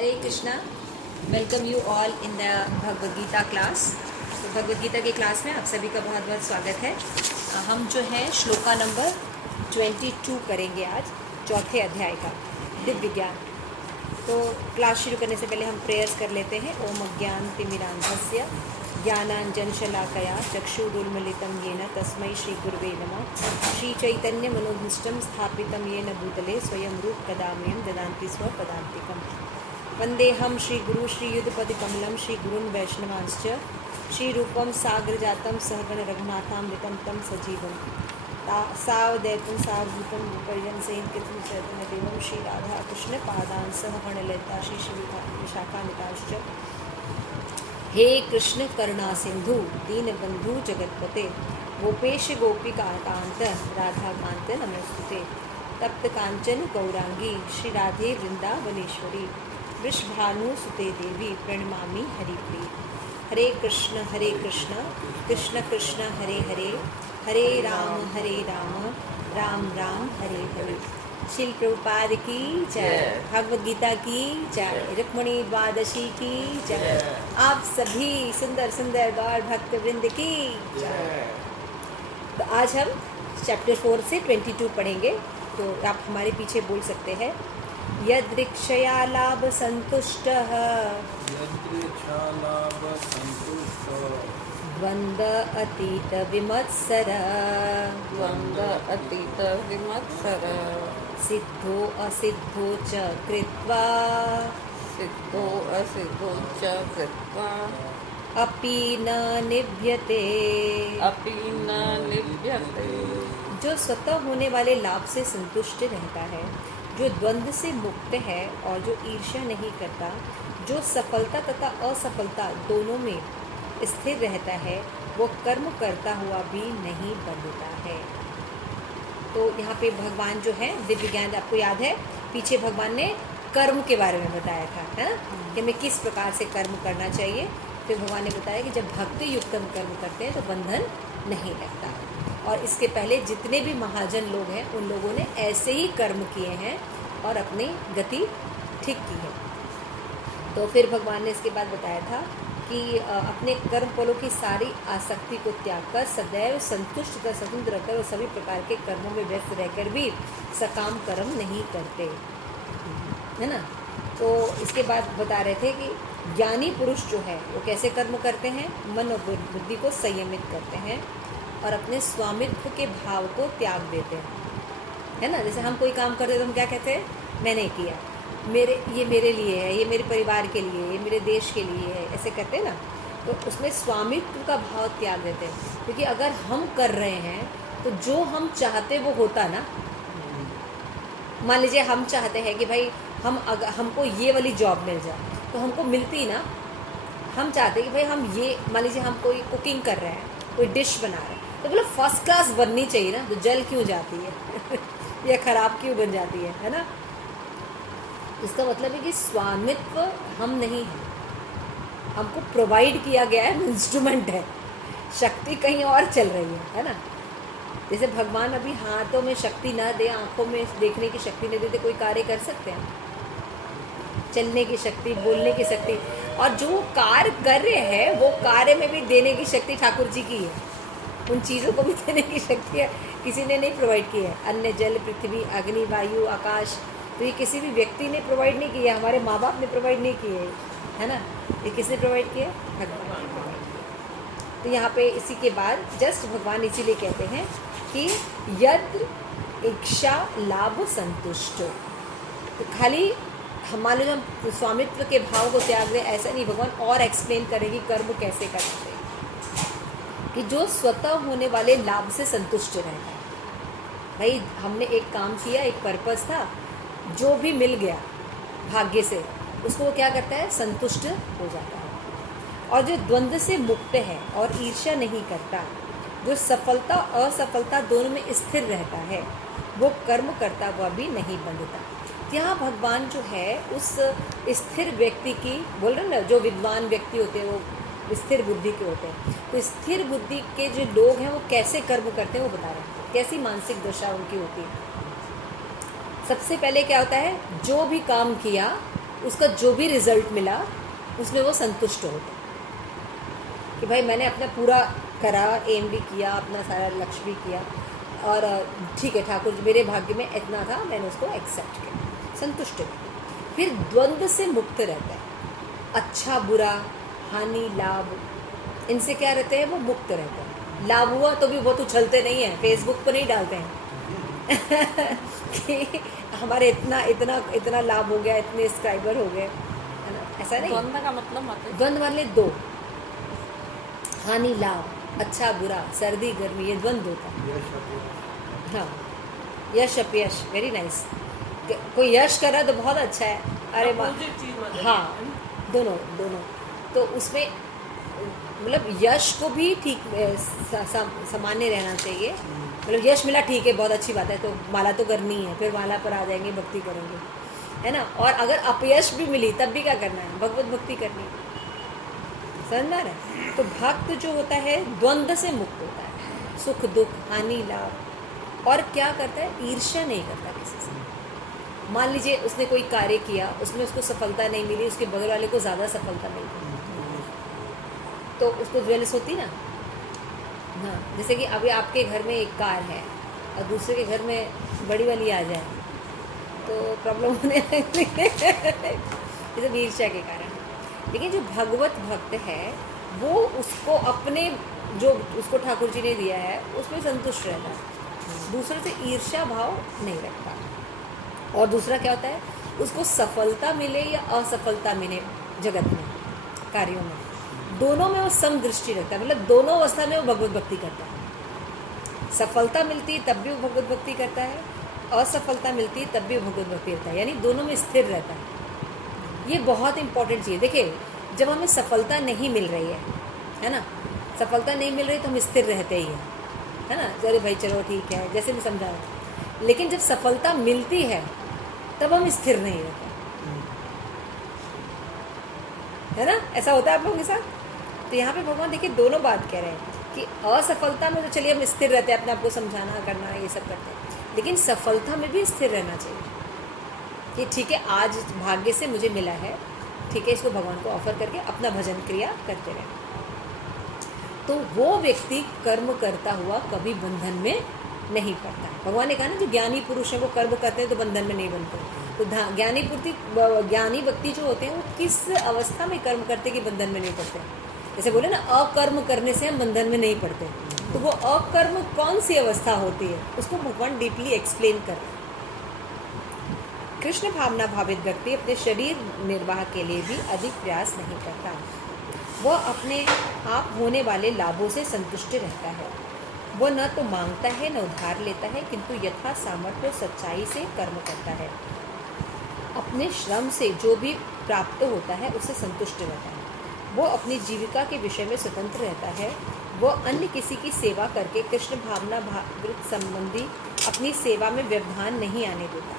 Hare Krishna. Welcome you all in the Bhagavad Gita class. तो भगवद गीता के class में आप सभी का बहुत बहुत स्वागत है। हम जो है श्लोका नंबर 22 करेंगे आज, चौथे अध्याय का दिव्य ज्ञान। तो क्लास शुरू करने से पहले हम प्रेयर्स कर लेते हैं। ओम अज्ञानतिमिरान्धस्य ज्ञानाञ्जनशलाकया चक्षुरुन्मीलितं येन तस्मै श्रीगुरुवे नमः। श्रीचैतन्यमनोभीष्टं स्थापितं येन भूतले स्वयं रूपकदा मह्यं ददाति स्वपदान्तिकम्। वन्देऽहं श्रीगुरु श्रीयुतपदकमलं श्रीगुरून् वैष्णवांश्च श्रीरूपं साग्रजातं सहगण रघुनाथामृतं तं सजीवं सावदैतं सावभूतं विपर्यं सहितं चैतन्यदेवं श्रीराधाकृष्णपादान् सहगणललिता श्रीविशाखान्वितांश्च। हे कृष्ण करुणा सिंधु दीनबंधु जगतपते गोपेश गोपिकान्त राधाकान्त नमोस्तुते। तप्त कांचन गौरांगी श्री राधे वृंदावनेश्वरी वृषभानुसुते देवी प्रणमामि हरिप्रिय। हरे कृष्ण कृष्ण कृष्ण हरे हरे हरे राम राम राम हरे हरे। शिल प्रभुपाद की जय, भगवद गीता की जय, रुक्मिणी द्वादशी की जय, आप सभी सुंदर सुंदर गौर भक्त वृंद की जय। तो आज हम चैप्टर 4 से 22 पढ़ेंगे। तो आप हमारे पीछे बोल सकते हैं। यदृक्षया लाभ संतुष्टः द्वंद्व अतीत विमत्सर सिद्धो असिद्धो च कृत्वा अपि न निभ्यते। जो स्वतः होने वाले लाभ से संतुष्ट रहता है, जो द्वंद्व से मुक्त है और जो ईर्ष्या नहीं करता, जो सफलता तथा असफलता दोनों में स्थिर रहता है, वो कर्म करता हुआ भी नहीं बंधता है। तो यहाँ पे भगवान जो है दिव्य ज्ञान, आपको याद है पीछे भगवान ने कर्म के बारे में बताया था, है ना, कि हमें किस प्रकार से कर्म करना चाहिए। फिर भगवान ने बताया कि जब भक्ति युक्त हम कर्म करते हैं तो बंधन नहीं लगता। और इसके पहले जितने भी महाजन लोग हैं उन लोगों ने ऐसे ही कर्म किए हैं और अपनी गति ठीक की है। तो फिर भगवान ने इसके बाद बताया था कि अपने कर्म फलों की सारी आसक्ति को त्याग कर सदैव संतुष्ट तथा स्वतंत्र रहकर और सभी प्रकार के कर्मों में व्यस्त रहकर भी सकाम कर्म नहीं करते, है ना। तो इसके बाद बता रहे थे कि ज्ञानी पुरुष जो है वो कैसे कर्म करते हैं, मन और बुद्धि को संयमित करते हैं और अपने स्वामित्व के भाव को त्याग देते हैं, है ना। जैसे हम कोई काम करते हैं तो हम क्या कहते हैं, मैंने किया, ये मेरे लिए है, ये मेरे परिवार के लिए, ये मेरे देश के लिए है, ऐसे कहते हैं ना। तो उसमें स्वामित्व का भाव त्याग देते हैं, क्योंकि अगर हम कर रहे हैं तो जो हम चाहते वो होता ना। मान लीजिए हम चाहते हैं कि भाई हमको ये वाली जॉब मिल जाए, तो हमको मिलती ना। हम चाहते हैं कि भाई हम ये, मान लीजिए हम कोई कुकिंग कर रहे हैं, कोई डिश बना रहे हैं, तो बोलो फर्स्ट क्लास बननी चाहिए ना, तो जल क्यों जाती है या ख़राब क्यों बन जाती है ना। इसका मतलब है कि स्वामित्व हम नहीं हैं, हमको प्रोवाइड किया गया है, इंस्ट्रूमेंट है, शक्ति कहीं और चल रही है ना। जैसे भगवान अभी हाथों में शक्ति ना दे, आँखों में देखने की शक्ति नहीं देते, कोई कार्य कर सकते हैं, चलने की शक्ति, बोलने की शक्ति, और जो कार्य कर रहे हैं वो कार्य में भी देने की शक्ति ठाकुर जी की है। उन चीज़ों को भी देने की शक्ति है, किसी ने नहीं प्रोवाइड की है। अन्न जल पृथ्वी अग्नि वायु आकाश, तो ये किसी भी व्यक्ति ने प्रोवाइड नहीं किया, हमारे माँ बाप ने प्रोवाइड नहीं किए, है ना। ये किसने प्रोवाइड किया, भगवान। तो यहाँ पे इसी के बाद जस्ट भगवान इसीलिए कहते हैं कि यद्र इच्छा लाभ संतुष्ट। तो खाली हमारे जो हम स्वामित्व के भाव को त्याग दें, ऐसा नहीं। भगवान और एक्सप्लेन करेंगे कर्म कैसे करते हैं, कि जो स्वतः होने वाले लाभ से संतुष्ट रहता है। भाई हमने एक काम किया, एक पर्पस था, जो भी मिल गया भाग्य से, उसको वो क्या करता है, संतुष्ट हो जाता है। और जो द्वंद्व से मुक्त है और ईर्ष्या नहीं करता, जो सफलता असफलता दोनों में स्थिर रहता है, वो कर्म करता हुआ भी नहीं बंधता। यहाँ भगवान जो है उस स्थिर व्यक्ति की बोल रहे ना, जो विद्वान व्यक्ति होते हैं वो स्थिर बुद्धि के होते हैं। तो स्थिर बुद्धि के जो लोग हैं वो कैसे कर्म करते हैं वो बता रहे हैं, कैसी मानसिक दशा उनकी होती है। सबसे पहले क्या होता है, जो भी काम किया उसका जो भी रिजल्ट मिला उसमें वो संतुष्ट होते हैं कि भाई मैंने अपना पूरा करा, एम भी किया, अपना सारा लक्ष्य भी किया, और ठीक है ठाकुर जी मेरे भाग्य में इतना था, मैंने उसको एक्सेप्ट किया, संतुष्ट है। फिर द्वंद्व से मुक्त रहता है। अच्छा बुरा, हानि लाभ, इनसे क्या रहते हैं, वो मुक्त रहते हैं। लाभ हुआ तो भी वो तो उछलते नहीं हैं, फेसबुक पर नहीं डालते हैं कि हमारे इतना इतना इतना लाभ हो गया, इतने सब्सक्राइबर हो गए, है ना, ऐसा नहीं। द्वंद्व का मतलब द्वंद्व वाले दो, हानि लाभ, अच्छा बुरा, सर्दी गर्मी, ये द्वंद्व होता है। हाँ, यश अपयश, वेरी नाइस। कोई यश कर रहा है तो बहुत अच्छा है, अरे वाह, हाँ, दोनों दोनों। तो उसमें मतलब यश को भी ठीक सामान्य रहना चाहिए। मतलब यश मिला ठीक है, बहुत अच्छी बात है, तो माला तो करनी है, फिर माला पर आ जाएंगे, भक्ति करेंगे, है ना। और अगर अपयश भी मिली तब भी क्या करना है, भगवत भक्ति करनी है, समझ में। तो भक्त जो होता है द्वंद्व से मुक्त होता है, सुख दुख हानि लाभ, और क्या करता है, ईर्ष्या नहीं करता किसी से। मान लीजिए उसने कोई कार्य किया, उसमें उसको सफलता नहीं मिली, उसके बगल वाले को ज़्यादा सफलता मिल गई, तो उसको ज्वेलस होती ना। हाँ, जैसे कि अभी आपके घर में एक कार है और दूसरे के घर में बड़ी वाली आ जाए तो प्रॉब्लम होने लगती है ये सब ईर्ष्या के कारण। लेकिन जो भगवत भक्त है वो उसको अपने जो उसको ठाकुर जी ने दिया है उसमें संतुष्ट रहता है, दूसरे से ईर्ष्या भाव नहीं रखता। और दूसरा क्या होता है, उसको सफलता मिले या असफलता मिले जगत में, कार्यों में, दोनों में वो समदृष्टि रखता है। मतलब दोनों अवस्था में वो भगवत भक्ति करता है। सफलता मिलती है तब भी वो भगवत भक्ति करता है, असफलता मिलती है तब भी वो भगवत भक्ति करता है, यानी दोनों में स्थिर रहता है। ये बहुत इंपॉर्टेंट चीज़ है। देखिए, जब हमें सफलता नहीं मिल रही है ना, सफलता नहीं मिल रही तो हम स्थिर रहते ही हैं, है ना, चलो भाई चलो ठीक है, जैसे भी समझा रहा। लेकिन जब सफलता मिलती है तब हम स्थिर नहीं रहते, है ना, ऐसा होता है आप लोगों के साथ। तो यहाँ पे भगवान देखिए दोनों बात कह रहे हैं कि असफलता में तो चलिए हम स्थिर रहते हैं, अपने आप को समझाना करना ये सब करते हैं, लेकिन सफलता में भी स्थिर रहना चाहिए कि ठीक है आज भाग्य से मुझे मिला है, ठीक है, इसको भगवान को ऑफर करके अपना भजन क्रिया करते रहे। तो वो व्यक्ति कर्म करता हुआ कभी बंधन में नहीं पड़ता। भगवान ने कहा ना, जो ज्ञानी पुरुष हैं वो कर्म करते हैं तो बंधन में नहीं बनते। तो ज्ञानी व्यक्ति जो होते हैं वो किस अवस्था में कर्म करते कि बंधन में नहीं पड़ते। जैसे बोले ना, अकर्म करने से हम बंधन में नहीं पड़ते, तो वो अकर्म कौन सी अवस्था होती है उसको भगवान डीपली एक्सप्लेन कर रहे हैं। कृष्ण भावना भावित व्यक्ति अपने शरीर निर्वाह के लिए भी अधिक प्रयास नहीं करता। वह अपने आप होने वाले लाभों से संतुष्ट रहता है। वह न तो मांगता है न उधार लेता है, किंतु यथा सामर्थ्य और सच्चाई से कर्म करता है। अपने श्रम से जो भी प्राप्त होता है उससे संतुष्ट रहता है। वो अपनी जीविका के विषय में स्वतंत्र रहता है। वह अन्य किसी की सेवा करके कृष्ण भावना भावित संबंधी अपनी सेवा में व्यवधान नहीं आने देता।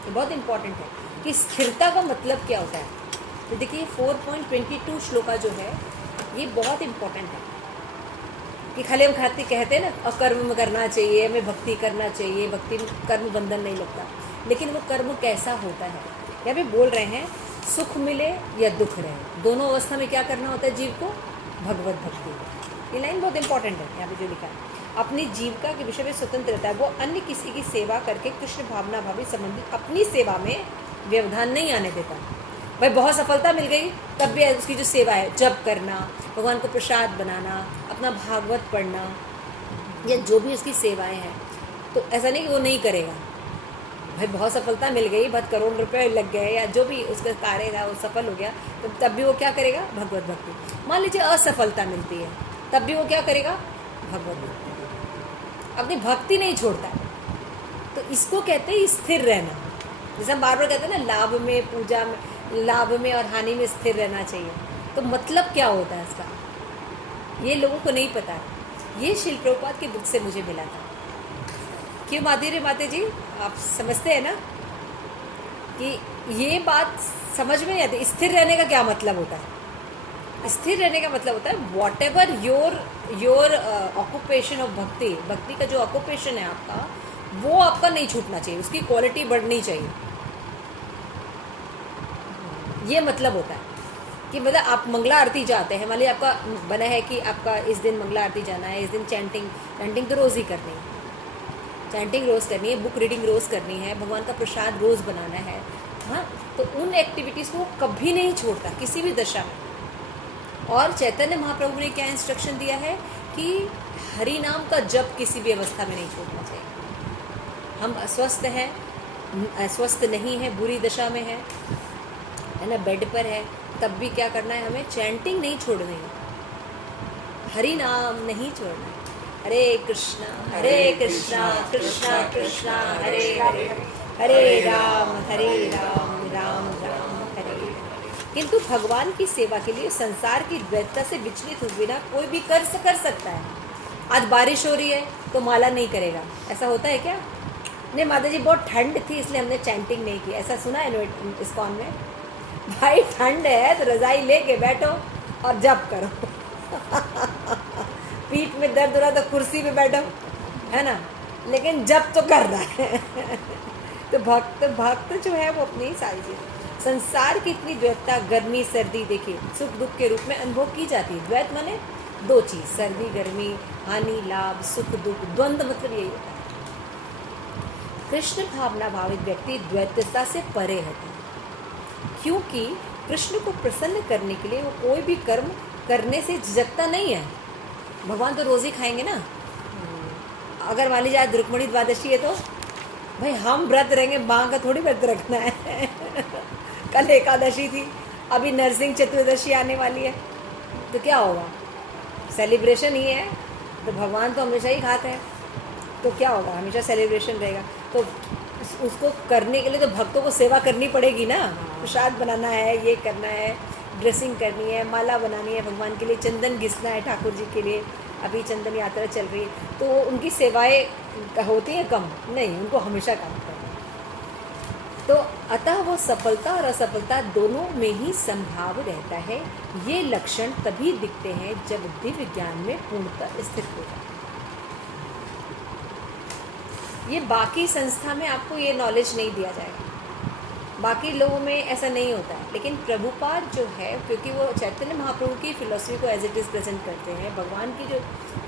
ये बहुत इंपॉर्टेंट है कि स्थिरता का मतलब क्या होता है। तो देखिए 4.22 श्लोका जो है ये बहुत इंपॉर्टेंट है कि खाली हम खाती कहते हैं ना, अकर्म में करना चाहिए, हमें भक्ति करना चाहिए, भक्ति में कर्म बंधन नहीं लगता, लेकिन वो कर्म कैसा होता है। यहाँ पे बोल रहे हैं सुख मिले या दुख रहे, दोनों अवस्था में क्या करना होता है जीव को, भगवत भक्ति। ये लाइन बहुत इंपॉर्टेंट है यहाँ पे जो लिखा है। अपनी जीविका के विषय में स्वतंत्र रहता है। वो अन्य किसी की सेवा करके कृष्ण भावना भावी संबंधित अपनी सेवा में व्यवधान नहीं आने देता। भाई बहुत सफलता मिल गई तब भी उसकी जो सेवा है, जप करना, भगवान को प्रसाद बनाना, अपना भागवत पढ़ना, या जो भी उसकी सेवाएं हैं, तो ऐसा नहीं कि वो नहीं करेगा। भाई बहुत सफलता मिल गई, बहुत करोड़ रुपए लग गए, या जो भी उसका कार्य था वो सफल हो गया, तो तब भी वो क्या करेगा, भगवत भक्ति। मान लीजिए असफलता मिलती है तब भी वो क्या करेगा, भगवत भक्ति, अपनी भक्ति नहीं छोड़ता। तो इसको कहते हैं स्थिर रहना। जैसे हम बार बार कहते हैं ना, लाभ में, पूजा में, लाभ में और हानि में स्थिर रहना चाहिए। तो मतलब क्या होता है इसका, ये लोगों को नहीं पता है। ये शिल प्रभुपाद के बुक से मुझे मिला था। क्यों माधुर्य माते जी, आप समझते हैं ना कि ये बात समझ में नहीं आती। स्थिर रहने का क्या मतलब होता है। स्थिर रहने का मतलब होता है what ever your occupation of भक्ति, भक्ति का जो ऑक्यूपेशन है आपका, वो आपका नहीं छूटना चाहिए, उसकी क्वालिटी बढ़नी चाहिए। ये मतलब होता है कि मतलब आप मंगला आरती जाते हैं, मान लीजिए आपका बना है कि आपका इस दिन मंगला आरती जाना है, इस दिन चैंटिंग तो रोज़ ही करनी है, चैंटिंग रोज़ करनी है, बुक रीडिंग रोज़ करनी है, भगवान का प्रसाद रोज़ बनाना है। हाँ, तो उन एक्टिविटीज़ को कभी नहीं छोड़ता किसी भी दशा में। और चैतन्य महाप्रभु ने क्या इंस्ट्रक्शन दिया है कि हरि नाम का जप किसी भी अवस्था में नहीं छोड़ना चाहिए। हम अस्वस्थ हैं, अस्वस्थ नहीं है, बुरी दशा में है ना, बेड पर है, तब भी क्या करना है, हमें चैंटिंग नहीं छोड़नी है, हरि नाम नहीं छोड़ना है। हरे कृष्णा कृष्णा कृष्णा हरे हरे, हरे राम राम राम हरे हरे। किंतु भगवान की सेवा के लिए संसार की द्वैतता से विचलित हुए बिना कोई भी कर सकता है। आज बारिश हो रही है तो माला नहीं करेगा, ऐसा होता है क्या? नहीं माता जी बहुत ठंड थी इसलिए हमने चैंटिंग नहीं की, ऐसा सुना है इस्कॉन में? भाई ठंड है तो रज़ाई लेके बैठो और जप करो पीठ में दर्द हो रहा तो कुर्सी पे बैठो, है ना, लेकिन जप तो कर रहा है तो भक्त जो है वो अपनी सारी चीज़, संसार की इतनी द्वैतता, गर्मी सर्दी, देखिए सुख दुख के रूप में अनुभव की जाती है। द्वैत माने दो चीज़, सर्दी गर्मी, हानि लाभ, सुख दुख, द्वंद्व मतलब यही होता है। कृष्ण भावना भावित व्यक्ति द्वैतता से परे रहता है, क्योंकि कृष्ण को प्रसन्न करने के लिए वो कोई भी कर्म करने से झिझकता नहीं है। भगवान तो रोज़ ही खाएंगे ना। अगर मान लीजिए आज रुक्मणी द्वादशी है तो भाई हम व्रत रहेंगे, माँ का थोड़ी व्रत रखना है कल एकादशी थी, अभी नरसिंह चतुर्दशी आने वाली है, तो क्या होगा? सेलिब्रेशन ही है। तो भगवान तो हमेशा ही खाते हैं, तो क्या होगा? हमेशा सेलिब्रेशन रहेगा। तो उसको करने के लिए तो भक्तों को सेवा करनी पड़ेगी ना, प्रसाद बनाना है, ये करना है, ड्रेसिंग करनी है, माला बनानी है भगवान के लिए, चंदन घिसना है ठाकुर जी के लिए, अभी चंदन यात्रा चल रही है, तो उनकी सेवाएं होती हैं कम नहीं, उनको हमेशा काम करना है। तो अतः वो सफलता और असफलता दोनों में ही संभाव रहता है। ये लक्षण तभी दिखते हैं जब दिव्य ज्ञान में पूर्णतः स्थित हो जाए। ये बाकी संस्था में आपको ये नॉलेज नहीं दिया जाएगा, बाकी लोगों में ऐसा नहीं होता है, लेकिन प्रभुपाद जो है, क्योंकि वो चैतन्य महाप्रभु की फिलॉसफी को एज इट इज़ प्रेजेंट करते हैं, भगवान की जो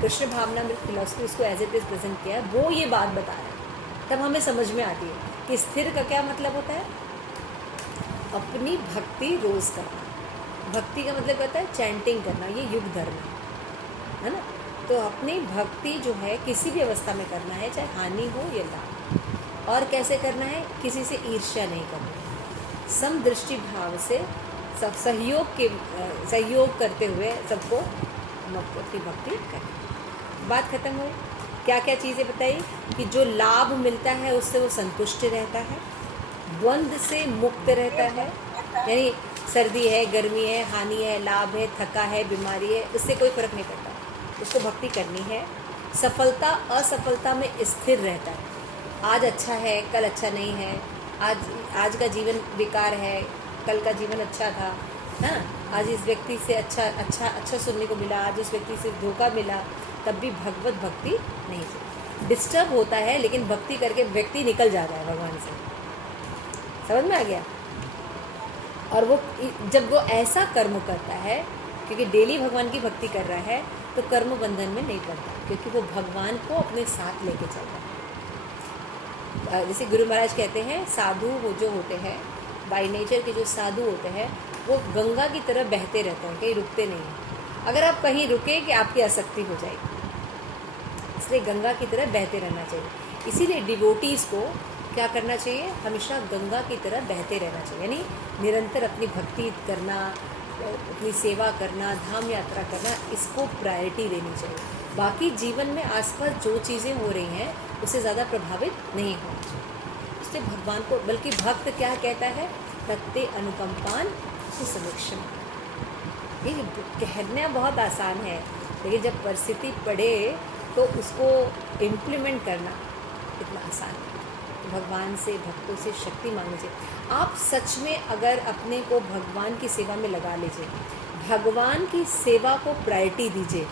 कृष्ण भावना में फिलॉसफी उसको एज इट इज़ प्रेजेंट किया है, वो ये बात बता रहे हैं, तब हमें समझ में आती है कि स्थिर का क्या मतलब होता है। अपनी भक्ति रोज़ करना, भक्ति का मतलब होता है चैंटिंग करना, ये युग धर्म है ना। तो अपनी भक्ति जो है किसी भी अवस्था में करना है, चाहे हानि हो या लाभ। और कैसे करना है? किसी से ईर्ष्या नहीं करना, समदृष्टि भाव से सब सहयोग करते हुए सबको अपनी भक्ति करनी। बात खत्म हुई। क्या क्या चीज़ें बताई कि जो लाभ मिलता है उससे वो संतुष्ट रहता है, द्वंद्व से मुक्त रहता है, यानी सर्दी है, गर्मी है, हानि है, लाभ है, थका है, बीमारी है, उससे कोई फर्क नहीं पड़ता, उसको भक्ति करनी है। सफलता असफलता में स्थिर रहता है, आज अच्छा है कल अच्छा नहीं है, आज का जीवन बेकार है, कल का जीवन अच्छा था, है ना, आज इस व्यक्ति से अच्छा सुनने को मिला, आज उस व्यक्ति से धोखा मिला, तब भी भगवत भक्ति नहीं चलती। डिस्टर्ब होता है लेकिन भक्ति करके व्यक्ति निकल जाता है भगवान से, समझ में आ गया। और वो जब वो ऐसा कर्म करता है, क्योंकि डेली भगवान की भक्ति कर रहा है, तो कर्म बंधन में नहीं पड़ता, क्योंकि वो भगवान को अपने साथ लेके चल रहा है। जैसे गुरु महाराज कहते हैं, साधु वो जो होते हैं बाय नेचर के, जो साधु होते हैं वो गंगा की तरह बहते रहते हैं, कहीं रुकते नहीं हैं। अगर आप कहीं रुके कि आपकी आसक्ति हो जाएगी, इसलिए गंगा की तरह बहते रहना चाहिए। इसीलिए डिवोटीज़ को क्या करना चाहिए? हमेशा गंगा की तरह बहते रहना चाहिए, यानी निरंतर अपनी भक्ति करना, अपनी सेवा करना, धाम यात्रा करना, इसको प्रायोरिटी देनी चाहिए। बाकी जीवन में आसपास जो चीज़ें हो रही हैं उससे ज़्यादा प्रभावित नहीं होना चाहिए। इसलिए भगवान को, बल्कि भक्त क्या कहता है? तत्ते अनुकंपान सुसमीक्षण। ये कहना बहुत आसान है, लेकिन जब परिस्थिति पड़े तो उसको इम्प्लीमेंट करना इतना आसान है। तो भगवान से, भक्तों से शक्ति मांगनी चाहिए। आप सच में अगर अपने को भगवान की सेवा में लगा लीजिए, भगवान की सेवा को प्रायोरिटी दीजिए,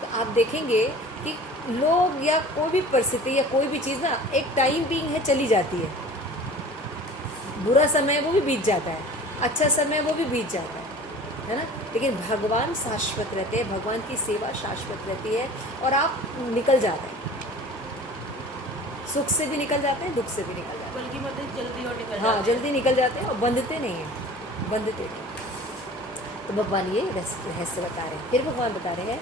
तो आप देखेंगे कि लोग या कोई भी परिस्थिति या कोई भी चीज़ ना एक टाइम बीइंग है, चली जाती है। बुरा समय वो भी बीत जाता है, अच्छा समय वो भी बीत जाता है ना, लेकिन भगवान शाश्वत रहते हैं, भगवान की सेवा शाश्वत रहती है और आप निकल जाते हैं, सुख से भी निकल जाते हैं, दुख से भी निकल जाते हैं, बल्कि मतलब जल्दी और निकल हाँ जाते हैं। जल्दी निकल जाते हैं और बंधते नहीं हैं, बंधते नहीं। तो भगवान ये रहस्य बता रहे हैं। फिर भगवान बता रहे हैं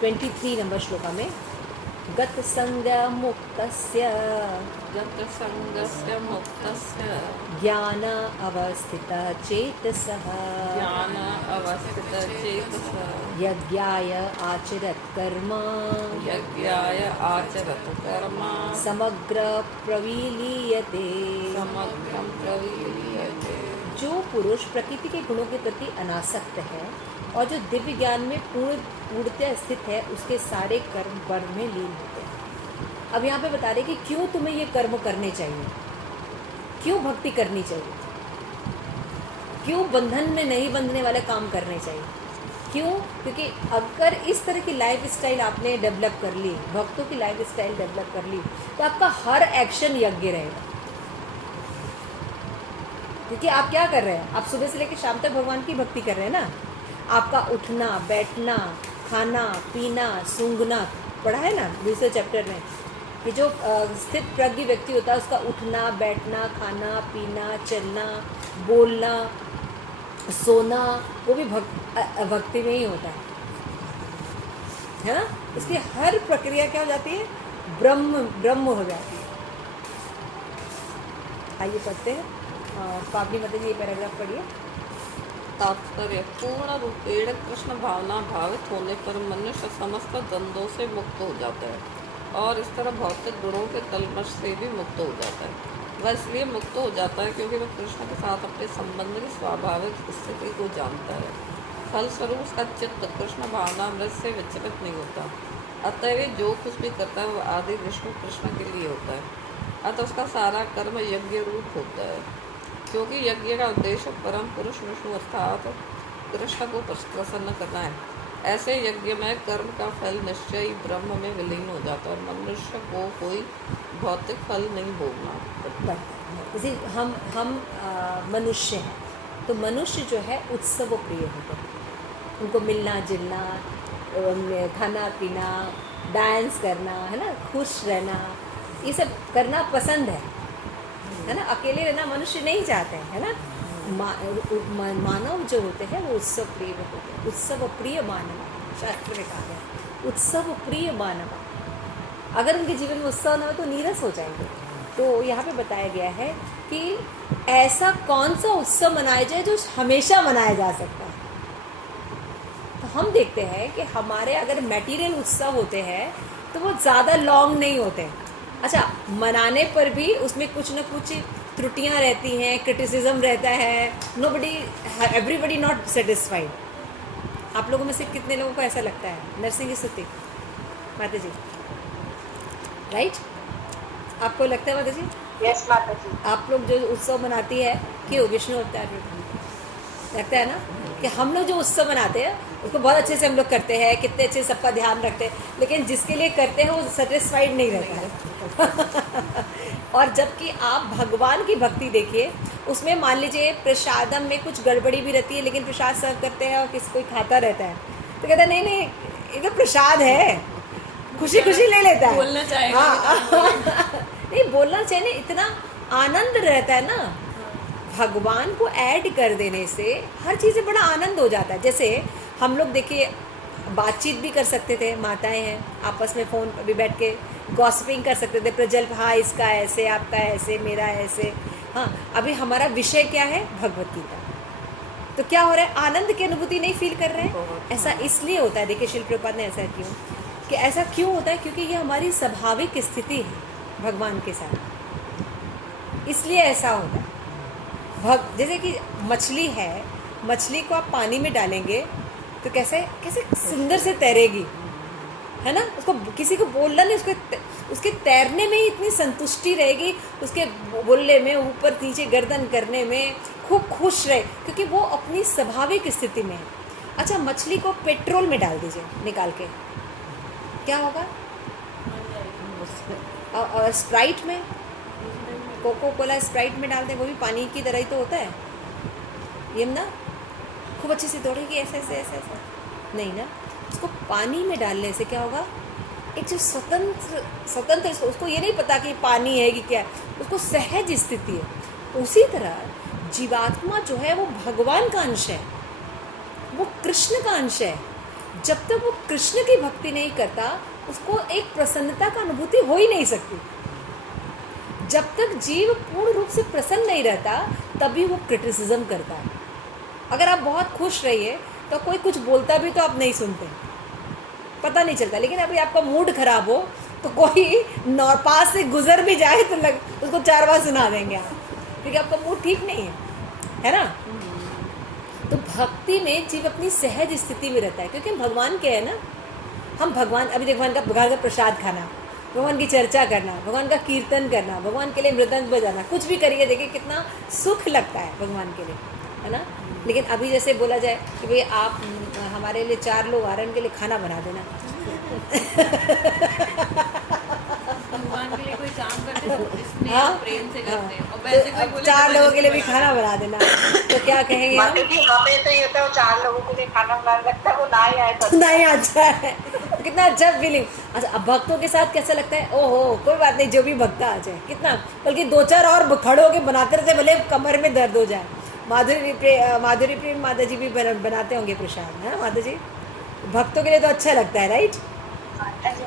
23 नंबर श्लोका में, गत संग मुक्तस्य गतसङ्गस्य मुक्तस्य ज्ञान अवस्थित चेतसः ज्ञान अवस्थितचेतसः यज्ञाय आचरत् कर्म यज्ञाय आचरत कर्म समग्र प्रविलीयते। समग्रं प्रविलीयते। जो पुरुष प्रकृति के गुणों के प्रति अनासक्त है और जो दिव्य ज्ञान में पूर्णतया स्थित है, उसके सारे कर्म कर्म में लीन होते हैं। अब यहाँ पे बता रहे कि क्यों तुम्हें ये कर्म करने चाहिए, क्यों भक्ति करनी चाहिए, क्यों बंधन में नहीं बंधने वाले काम करने चाहिए, क्यों? क्योंकि अगर इस तरह की लाइफ स्टाइल आपने डेवलप कर ली, भक्तों की लाइफ स्टाइल डेवलप कर ली, तो आपका हर एक्शन यज्ञ रहेगा। क्योंकि आप क्या कर रहे हैं, आप सुबह से लेकर शाम तक भगवान की भक्ति कर रहे हैं ना। आपका उठना बैठना, खाना पीना, सूंघना, पढ़ा है ना दूसरे चैप्टर में कि जो स्थित प्रज्ञ व्यक्ति होता है उसका उठना बैठना, खाना पीना, चलना, बोलना, सोना, वो भी भक्ति में ही होता है ना। इसकी हर प्रक्रिया क्या हो जाती है, ब्रह्म हो जाती है। आइए पढ़ते हैं, पापड़ी मतलब ये पैराग्राफ पढ़िए। तात्पर्य, पूर्ण रूपेण कृष्ण भावना भावित होने पर मनुष्य समस्त द्वंद्वों से मुक्त हो जाता है और इस तरह भौतिक गुणों के कल्मश से भी मुक्त हो जाता है। वह इसलिए मुक्त हो जाता है क्योंकि वह कृष्ण के साथ अपने संबंध की स्वाभाविक स्थिति को जानता है। फलस्वरूप उसका चित्त कृष्ण भावनामृत से विचलित नहीं होता। अतः जो कुछ भी करता है वह आदि विष्णु कृष्ण के लिए होता है। अतः उसका सारा कर्म यज्ञ रूप होता है, क्योंकि यज्ञ का उद्देश्य परम पुरुष विष्णु अर्थात कृष्ण को प्रसन्न करना है। ऐसे यज्ञ में कर्म का फल निश्चय ही ब्रह्म में विलीन हो जाता है और मनुष्य को कोई भौतिक फल नहीं भोगना पड़ता। जैसे हम मनुष्य हैं, तो मनुष्य जो है उत्सव प्रिय होते हैं, उनको मिलना जुलना, खाना पीना, डांस करना, है ना, खुश रहना, ये सब करना पसंद है ना। अकेले रहना मनुष्य नहीं चाहते हैं, है ना। मानव जो होते हैं वो उत्सव प्रिय होते हैं। उत्सव प्रिय मानव, शास्त्र में कहा है उत्सव प्रिय मानव। अगर उनके जीवन में उत्सव न हो तो नीरस हो जाएंगे। तो यहाँ पे बताया गया है कि ऐसा कौन सा उत्सव मनाया जाए जो हमेशा मनाया जा सकता है। तो हम देखते हैं कि हमारे अगर मटेरियल उत्सव होते हैं तो वो ज़्यादा लॉन्ग नहीं होते। अच्छा, मनाने पर भी उसमें कुछ न कुछ त्रुटियां रहती हैं, क्रिटिसिज्म रहता है, एवरीबडी नॉट सेटिस्फाइड। आप लोगों में से कितने लोगों को ऐसा लगता है? नरसिंह स्तुति माता जी, राइट? आपको लगता है माता जी? यस माता जी। आप लोग जो उत्सव मनाती है, क्यों? विष्णु अवतार में लगता है ना कि हम लोग जो उत्सव मनाते हैं उसको बहुत अच्छे से हम लोग करते हैं, कितने अच्छे सबका ध्यान रखते हैं, लेकिन जिसके लिए करते हैं वो सेटिस्फाइड नहीं रहता है। और जबकि आप भगवान की भक्ति देखिए, उसमें मान लीजिए प्रसादम में कुछ गड़बड़ी भी रहती है, लेकिन प्रसाद सर्व करते हैं और किसी कोई खाता रहता है तो कहता है नहीं नहीं ये तो प्रसाद है, खुशी खुशी ले लेता है, बोलना चाहेगा। हाँ। नहीं बोलना चाहिए ना, इतना आनंद रहता है ना। भगवान को ऐड कर देने से हर चीज़ में बड़ा आनंद हो जाता है। जैसे हम लोग देखिए बातचीत भी कर सकते थे, माताएं हैं आपस में फ़ोन पर भी बैठ के गॉसिपिंग कर सकते थे, प्रजल्प, हाँ इसका ऐसे, आपका ऐसे, मेरा ऐसे। हाँ, अभी हमारा विषय क्या है? भगवत गीता। तो क्या हो रहा है? आनंद की अनुभूति नहीं फील कर रहे हैं। ऐसा इसलिए होता है, देखिए शिल प्रभुपाद ने ऐसा क्यों कि ऐसा क्यों होता है, क्योंकि ये हमारी स्वाभाविक स्थिति है भगवान के साथ, इसलिए ऐसा होता है। जैसे कि मछली है, मछली को आप पानी में डालेंगे तो कैसे कैसे सुंदर से तैरेगी, है ना। उसको किसी को बोलना नहीं, उसके तैरने में ही इतनी संतुष्टि रहेगी, उसके बोलने में, ऊपर नीचे गर्दन करने में खूब खुश रहे, क्योंकि वो अपनी स्वाभाविक स्थिति में है। अच्छा, मछली को पेट्रोल में डाल दीजिए निकाल के, क्या होगा? और स्प्राइट में, कोको कोला स्प्राइट में डाल दें, वो भी पानी की तरह ही तो होता है। यमुना खूब अच्छे से दौड़ेगी ऐसे ऐसे ऐसे ऐसे, नहीं ना। उसको पानी में डालने से क्या होगा, एक जो स्वतंत्र स्वतंत्र, उसको ये नहीं पता कि पानी है कि क्या है, उसको सहज स्थिति है। उसी तरह जीवात्मा जो है वो भगवान का अंश है, वो कृष्ण का अंश है। जब तक वो कृष्ण की भक्ति नहीं करता उसको एक प्रसन्नता का अनुभूति हो ही नहीं सकती। जब तक जीव पूर्ण रूप से प्रसन्न नहीं रहता तभी वो क्रिटिसिज्म करता है। अगर आप बहुत खुश रहिए तो कोई कुछ बोलता भी तो आप नहीं सुनते, पता नहीं चलता। लेकिन अभी आपका मूड खराब हो तो कोई पास से गुजर भी जाए तो उसको 4 बार सुना देंगे आप, क्योंकि आपका मूड ठीक नहीं है ना। तो भक्ति में जीव अपनी सहज स्थिति में रहता है, क्योंकि हम भगवान के हैं ना। हम भगवान, अभी भगवान का प्रसाद खाना, भगवान की चर्चा करना, भगवान का कीर्तन करना, भगवान के लिए मृदंग बजाना, कुछ भी करिए, देखिए कितना सुख लगता है भगवान के लिए, है ना। लेकिन अभी जैसे बोला जाए कि भाई आप हमारे लिए 4 लोग आ रहे हैं, उनके लिए खाना बना देना। भगवान के लिए कोई काम करते हैं तो स्नेह हाँ, और प्रेम से करते हैं, और तो वैसे कोई बोले 4 लोगों के लिए भी जबरदस्ती खाना बना देना, तो क्या कहेंगे हम? माता जी हमें तो ये तो 4 लोगों के लिए खाना बनाने लगता है, वो ना ही आए तो नहीं अच्छा है, कितना अच्छा फीलिंग। अच्छा, अब भक्तों के साथ कैसा लगता है, ओहो कोई बात नहीं, जो भी भक्त आ जाए, कितना, बल्कि 2-4 और खड़े होके बनाते रहते, भले कमर में दर्द हो जाए। माधुरी प्रेम माता जी भी बनाते होंगे प्रसाद, है ना माता जी। भक्तों के लिए तो अच्छा लगता है, राइट। माता जी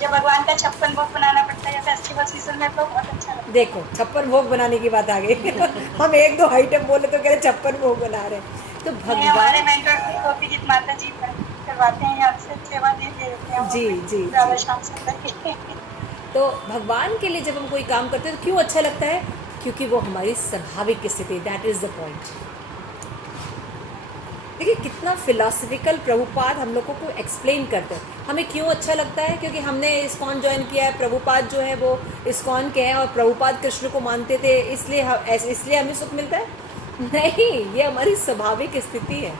जब भगवान का 56 भोग बनाना पड़ता है या फेस्टिवल सीजन में तो बहुत अच्छा लगता देखो 56 भोग बनाने की बात आ गई। हम 1-2 आइटम बोले तो कह रहे 56 भोग बना रहे हैं। तो है। हमारे भगवान, मेंटर गोपीजीत माता जी करवाते हैं, आपसे सेवा दे देते हैं जी, जी, ज्यादा जी। शाम से करके। तो भगवान के लिए जब हम कोई काम करते हैं तो क्यों अच्छा लगता है, क्योंकि वो हमारी स्वाभाविक स्थिति, दैट इज द पॉइंट। देखिए कितना फिलोसफिकल प्रभुपाद हम लोगों को एक्सप्लेन करते हैं। हमें क्यों अच्छा लगता है, क्योंकि हमने इस्कॉन ज्वाइन किया है, प्रभुपाद जो है वो इस्कॉन के हैं और प्रभुपाद कृष्ण को मानते थे, इसलिए हमें सुख मिलता है। नहीं, ये हमारी स्वाभाविक स्थिति है,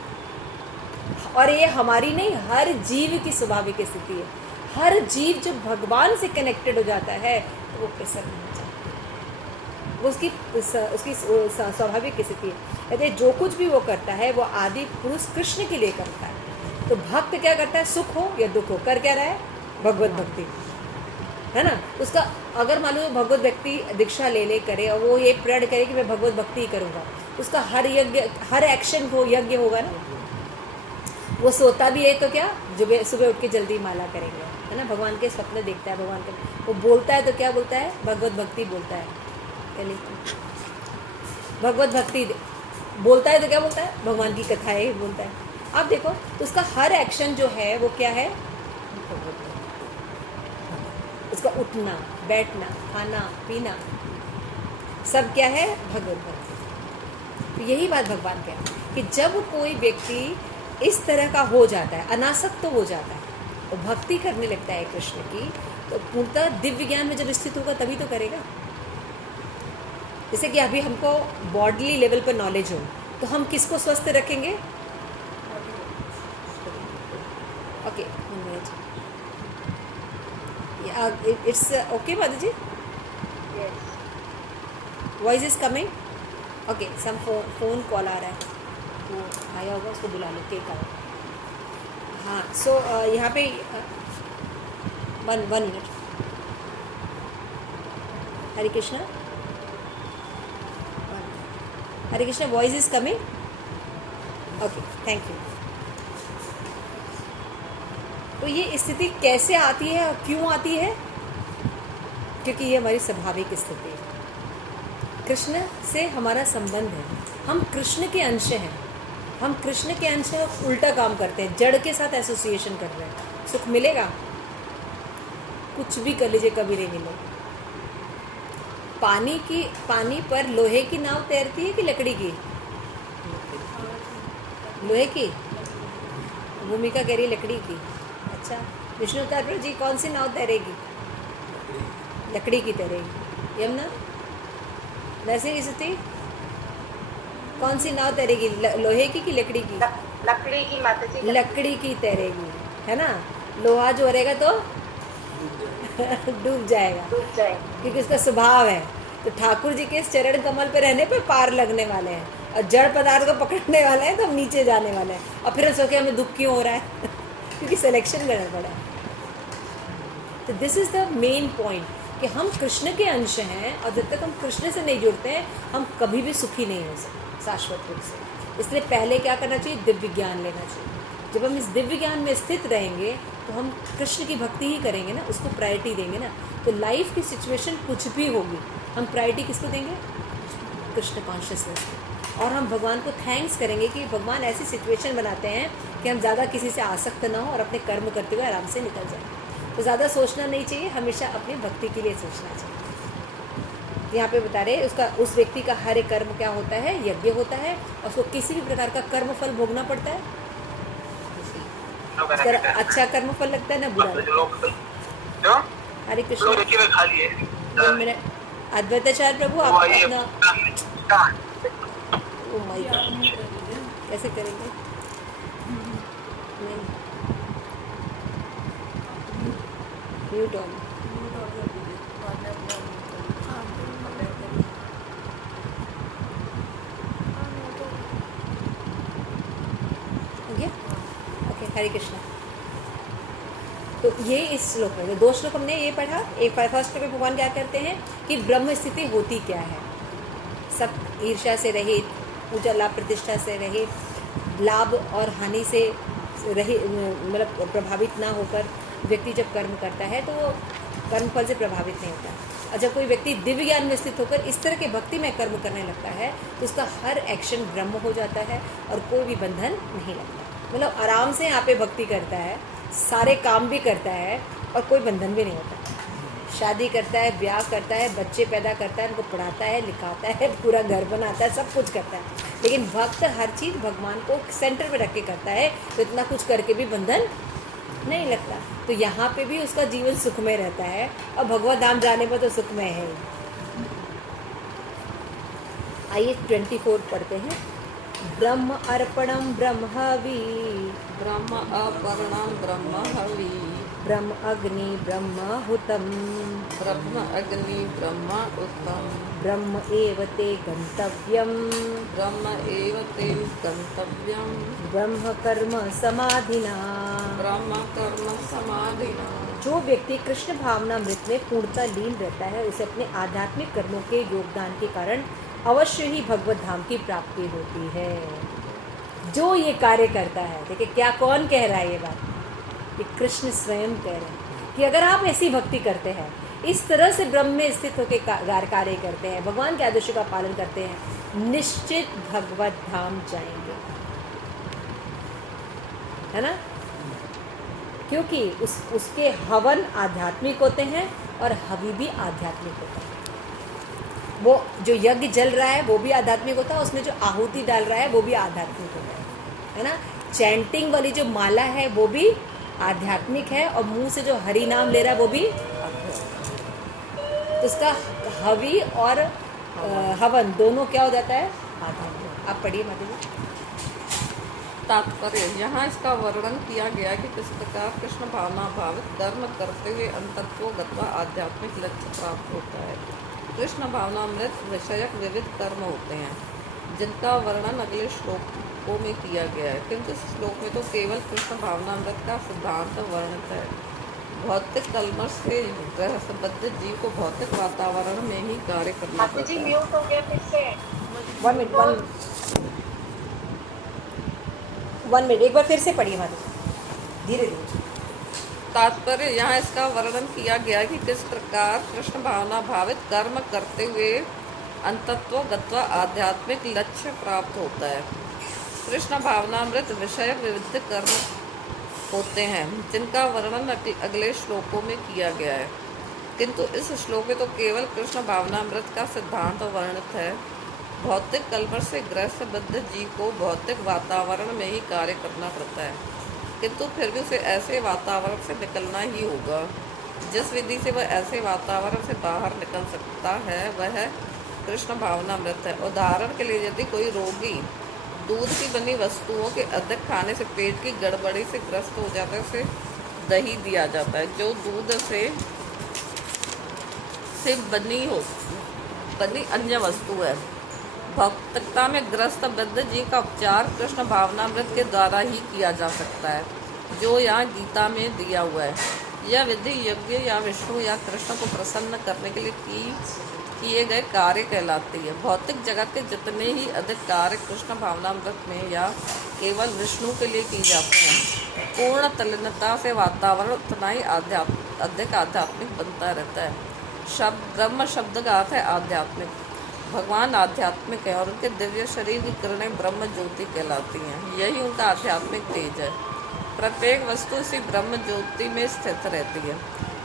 और ये हमारी नहीं, हर जीव की स्वाभाविक स्थिति है। हर जीव जब भगवान से कनेक्टेड हो जाता है तो वो प्रसन्न हो जाता है, वो उसकी स्वाभाविक स्थिति है। कहते जो कुछ भी वो करता है वो आदि पुरुष कृष्ण के लिए करता है। तो भक्त क्या करता है, सुख हो या दुख हो, कर क्या रहा है, भगवत भक्ति, है ना। उसका अगर मान लो भगवत भक्ति दीक्षा ले करे और वो ये प्रण करे कि मैं भगवत भक्ति ही करूँगा, उसका हर यज्ञ, हर एक्शन को यज्ञ होगा ना। वो सोता भी है तो क्या, सुबह उठ के जल्दी माला करेंगे, है ना। भगवान के स्वप्न देखता है, भगवान के, वो बोलता है तो क्या बोलता है, भगवत भक्ति बोलता है। भगवत भक्ति बोलता है तो क्या बोलता है, भगवान की कथाएं बोलता है। आप देखो तो उसका हर एक्शन जो है वो क्या है, उसका उठना बैठना खाना पीना सब क्या है, भगवत भक्ति। तो यही बात भगवान क्या है कि जब कोई व्यक्ति इस तरह का हो जाता है, अनासक्त तो हो जाता है, तो भक्ति करने लगता है कृष्ण की, तो पूर्णतः दिव्य ज्ञान में जब स्थित होगा तभी तो करेगा। जैसे कि अभी हमको बॉडली लेवल पर नॉलेज हो तो हम किसको स्वस्थ रखेंगे, ओके इट्स ओके माता जी, voice is coming, okay some phone call आ रहा है, वो आया होगा, उसको बुला लो, केक आओ। हाँ, सो यहाँ पे 1 minute. Hare Krishna, Hare Krishna, voice is coming, okay thank you. तो ये स्थिति कैसे आती है और क्यों आती है, क्योंकि ये हमारी स्वाभाविक स्थिति है। कृष्ण से हमारा संबंध है, हम कृष्ण के अंश हैं, हम कृष्ण के अंश हैं, उल्टा काम करते हैं, जड़ के साथ एसोसिएशन कर रहे हैं। सुख मिलेगा, कुछ भी कर लीजिए कभी नहीं मिलेगा। पानी पर लोहे की नाव तैरती है कि लकड़ी की, लोहे की, भूमिका कह रही है लकड़ी की। अच्छा विष्णु अवतार जी, कौन सी नाव तैरेगी, लकड़ी की तैरेगी। यमुना नरसिंह स्थिति, कौन सी नाव तैरेगी, लोहे की कि लकड़ी की, लकड़ी की माता जी, लकड़ी की तैरेगी, है ना। लोहा जो रहेगा तो डूब जाएगा, क्योंकि उसका स्वभाव है। तो ठाकुर जी के चरण कमल पे रहने पे पार लगने वाले हैं। और जड़ पदार्थ को पकड़ने वाले हैं तो हम नीचे जाने वाले हैं, और फिर हम सोचे हमें दुख क्यों हो रहा है क्योंकि सिलेक्शन गड़बड़ है। तो this is the main point कि हम कृष्ण के अंश हैं, और जब तक हम कृष्ण से नहीं जुड़ते हैं हम कभी भी सुखी नहीं हो सकते शाश्वत रूप से। इसलिए पहले क्या करना चाहिए, दिव्य ज्ञान लेना चाहिए। जब हम इस दिव्य ज्ञान में स्थित रहेंगे तो हम कृष्ण की भक्ति ही करेंगे ना, उसको प्रायोरिटी देंगे ना। तो लाइफ की सिचुएशन कुछ भी होगी, हम प्रायोरिटी किसको देंगे, कृष्ण कॉन्शियसनेस को। और हम भगवान को थैंक्स करेंगे कि भगवान ऐसी सिचुएशन बनाते हैं कि हम ज़्यादा किसी से आसक्त ना हो और अपने कर्म करते हुए आराम से निकल जाए। तो ज़्यादा सोचना नहीं चाहिए, हमेशा अपनी भक्ति के लिए सोचना चाहिए। यहाँ पे बता रहे उसका, उस व्यक्ति का हर एक कर्म क्या होता है, यज्ञ होता है, और उसको किसी भी प्रकार का कर्म फल भोगना पड़ता है। अच्छा कर्म फल लगता है ना बुरा। हरे कृष्ण। 1 मिनट, अद्वैताचार्य प्रभु आप अपना, ओ माय गॉड कैसे करेंगे, नहीं म्यूट ऑन। ओके, हरे कृष्णा। तो ये इस श्लोक में, 2 श्लोक हमने ये पढ़ा। एक फर्स्ट श्लोक में भगवान क्या कहते हैं कि ब्रह्म स्थिति होती क्या है, सब ईर्ष्या से रहित, पूजा लाभ प्रतिष्ठा से रहित, लाभ और हानि से रहित, मतलब प्रभावित ना होकर व्यक्ति जब कर्म करता है तो वो कर्म फल से प्रभावित नहीं होता। और जब कोई व्यक्ति दिव्य ज्ञान में स्थित होकर इस तरह के भक्ति में कर्म करने लगता है तो उसका हर एक्शन ब्रह्म हो जाता है और कोई भी बंधन नहीं लगता। मतलब आराम से यहाँ पे भक्ति करता है, सारे काम भी करता है और कोई बंधन भी नहीं होता। शादी करता है, ब्याह करता है, बच्चे पैदा करता है, उनको पढ़ाता है, लिखाता है, पूरा घर बनाता है, सब कुछ करता है। लेकिन भक्त हर चीज़ भगवान को सेंटर में रख के करता है, तो इतना कुछ करके भी बंधन नहीं लगता। तो यहाँ पे भी उसका जीवन सुखमय रहता है, और भगवत धाम जाने पर तो सुखमय है। आइए 24 पढ़ते हैं। ब्रह्म अर्पणम ब्रह्म हवि, ब्रह्म अपर्णम ब्रह्म हवि, ब्रह्म अग्नि ब्रह्म हुतम, ब्रह्म अग्नि ब्रह्म उत्तम, ब्रह्म एव ते गंतव्यम, ब्रह्म एव ते गंतव्यम, ब्रह्म कर्म समाधिना। ब्रह्म कर्म समाधिना। जो व्यक्ति कृष्ण भावनामृत में पूर्णतः लीन रहता है उसे अपने आध्यात्मिक कर्मों के योगदान के कारण अवश्य ही भगवत धाम की प्राप्ति होती है। जो ये कार्य करता है, देखिए क्या, कौन कह रहा है ये बात, ये कृष्ण स्वयं कह रहे हैं कि अगर आप ऐसी भक्ति करते हैं, इस तरह से ब्रह्म में स्थित होकर कार्य करते हैं, भगवान के आदेशों का पालन करते हैं, निश्चित भगवत धाम जाएंगे, है ना। क्योंकि उसके हवन आध्यात्मिक होते हैं और हवि भी आध्यात्मिक होता है। वो जो यज्ञ जल रहा है वो भी आध्यात्मिक होता है, उसमें जो आहुति डाल रहा है वो भी आध्यात्मिक होता है ना। चैंटिंग वाली जो माला है वो भी आध्यात्मिक है, और मुंह से जो हरि नाम ले रहा है वो भी तो उसका हवि और हवन दोनों क्या हो जाता है, आध्यात्मिक। आप पढ़िए माता जी। तात्पर्य, यहाँ इसका वर्णन किया गया कि किस प्रकार कृष्ण भावना भावित कर्म करते हुए अंतत्व गत्वा आध्यात्मिक लक्ष्य प्राप्त होता है। कृष्ण भावनामृत विषयक विविध कर्म होते हैं जिनका वर्णन अगले श्लोकों में किया गया है, किंतु इस श्लोक में तो केवल कृष्ण भावनामृत का सिद्धांत वर्णित है। भौतिक कल्मश से रहस्यबद्ध जीव को भौतिक वातावरण में ही कार्य करना पड़ता है। म्यूट हो गया फिर से। 1 मिनट, एक बार फिर से पढ़िए माता जी, धीरे धीरे। तात्पर्य, यहाँ इसका वर्णन किया गया कि किस प्रकार कृष्ण भावना भावित कर्म करते हुए अंतत्व गत्वा आध्यात्मिक लक्ष्य प्राप्त होता है। कृष्ण भावनामृत विषय विविध कर्म होते हैं जिनका वर्णन अगले श्लोकों में किया गया है, किंतु इस श्लोक में तो केवल कृष्ण भावनामृत का सिद्धांत वर्णित है। भौतिक कल्मश से ग्रस्त बद्ध जीव को भौतिक वातावरण में ही कार्य करना पड़ता है, किंतु फिर भी उसे ऐसे वातावरण से निकलना ही होगा। जिस विधि से वह ऐसे वातावरण से बाहर निकल सकता है वह कृष्ण भावनामृत है। उदाहरण के लिए, यदि कोई रोगी दूध की बनी वस्तुओं के अधिक खाने से पेट की गड़बड़ी से ग्रस्त हो जाता है, उसे दही दिया जाता है जो दूध से बनी अन्य वस्तु है। भौतिकता में ग्रस्त वृद्ध जी का उपचार कृष्ण भावनामृत के द्वारा ही किया जा सकता है, जो यहाँ गीता में दिया हुआ है। यह विधि यज्ञ या विष्णु या कृष्ण को प्रसन्न करने के लिए किए गए कार्य कहलाती है। भौतिक जगत के जितने ही अधिक कार्य कृष्ण भावनामृत में या केवल विष्णु के लिए किए जाते हैं, पूर्ण तल्लीनता से वातावरण उतना ही अधिक आध्यात्मिक बनता रहता है। ब्रह्म शब्द का अर्थ है आध्यात्मिक। भगवान आध्यात्मिक है और उनके दिव्य शरीर की किरणें ब्रह्म ज्योति कहलाती हैं। यही उनका आध्यात्मिक तेज है। प्रत्येक वस्तु इसी ब्रह्म ज्योति में स्थित रहती है,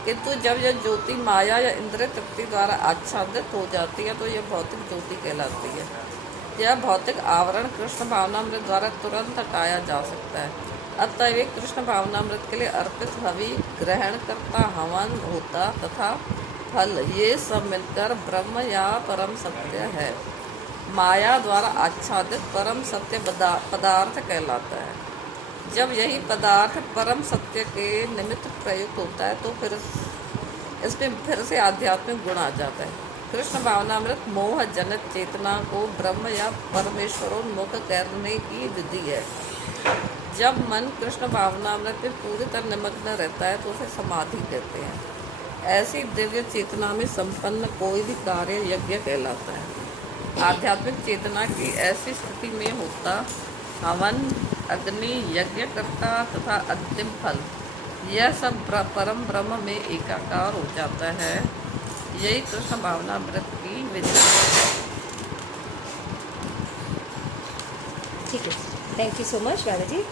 किंतु जब यह ज्योति माया या इंद्रिय तृप्ति द्वारा आच्छादित हो जाती है तो यह भौतिक ज्योति कहलाती है। यह भौतिक आवरण कृष्ण भावनामृत द्वारा तुरंत हटाया जा सकता है। अतएव कृष्ण भावनामृत के लिए अर्पित हवि, ग्रहण करता हवन होता तथा फल, ये सब मिलकर ब्रह्म या परम सत्य है। माया द्वारा आच्छादित परम सत्य पदार्थ कहलाता है। जब यही पदार्थ परम सत्य के निमित्त प्रयुक्त होता है तो फिर इसमें फिर से आध्यात्मिक गुण आ जाता है। कृष्ण भावनामृत मोह जनित चेतना को ब्रह्म या परमेश्वरोन्मुख करने की विधि है। जब मन कृष्ण भावनामृत में पूरी तरह निमग्न रहता है तो उसे समाधि कहते हैं। ऐसी दिव्य चेतना में संपन्न कोई भी कार्य यज्ञ कहलाता है। आध्यात्मिक चेतना की ऐसी स्थिति में होता हवन, अग्नि, यज्ञ करता तथा अंतिम फल, यह सब परम ब्रह्म में एकाकार हो जाता है। यही कृष्ण भावनामृत की विधि है। ठीक है, thank you so much Radha ji.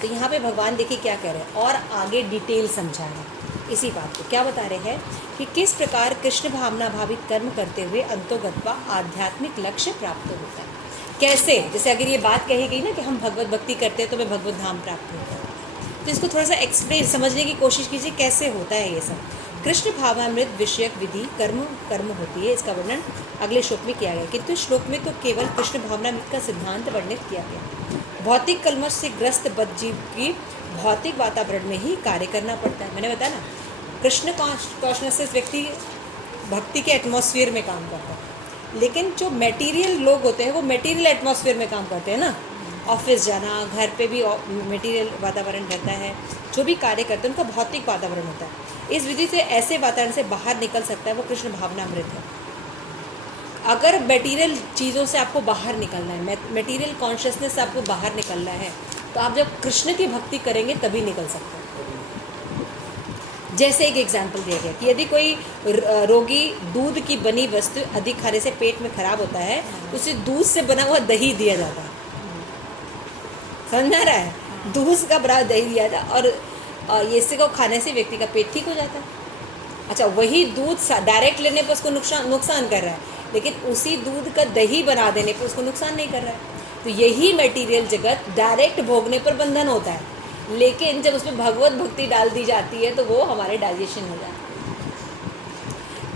तो यहाँ पे भगवान देखिए क्या कह रहे हैं और आगे डिटेल समझा है इसी बात को। क्या बता रहे हैं कि किस प्रकार कृष्ण भावना भावित कर्म करते हुए अंतोगत्वा आध्यात्मिक लक्ष्य प्राप्त होता है। कैसे, जैसे अगर ये बात कही गई ना कि हम भगवत भक्ति करते हैं तो हमें भगवत धाम प्राप्त होता है, तो इसको थोड़ा सा एक्सप्लेन समझने की कोशिश कीजिए कैसे होता है ये सब। कृष्ण भावनामृत विषयक विधि कर्म होती है, इसका वर्णन अगले श्लोक में किया गया। किंतु श्लोक में तो केवल कृष्ण भावनामृत का सिद्धांत वर्णित किया गया। भौतिक कलमश से ग्रस्त बद्ध जीव की भौतिक वातावरण में ही कार्य करना पड़ता है। मैंने बताया ना, कृष्ण कॉन्शसनेस व्यक्ति भक्ति के एटमॉस्फेयर में काम करता है, लेकिन जो मटेरियल लोग होते हैं वो मटेरियल एटमॉस्फेयर में काम करते हैं ना। ऑफिस जाना, घर पे भी मटेरियल वातावरण रहता है, जो भी कार्य करते हैं उनका भौतिक वातावरण होता है। इस विधि से ऐसे वातावरण से बाहर निकल सकता है वो कृष्ण भावनामृत है। अगर मटेरियल चीज़ों से आपको बाहर निकलना है, मटेरियल कॉन्शियसनेस से आपको बाहर निकलना है, तो आप जब कृष्ण की भक्ति करेंगे तभी निकल सकते हैं। जैसे एक एग्जाम्पल दिया गया कि यदि कोई रोगी दूध की बनी वस्तु अधिक खाने से पेट में खराब होता है तो उसे दूध से बना हुआ दही दिया जाता है। समझ आ रहा है? दूध का बना दही दिया जाता और इससे को खाने से व्यक्ति का पेट ठीक हो जाता है। अच्छा, वही दूध डायरेक्ट लेने पर उसको नुकसान कर रहा है, लेकिन उसी दूध का दही बना देने पर उसको नुकसान नहीं कर रहा है। तो यही मटेरियल जगत डायरेक्ट भोगने पर बंधन होता है, लेकिन जब उसमें भगवत भक्ति डाल दी जाती है तो वो हमारे डाइजेशन हो जाता है।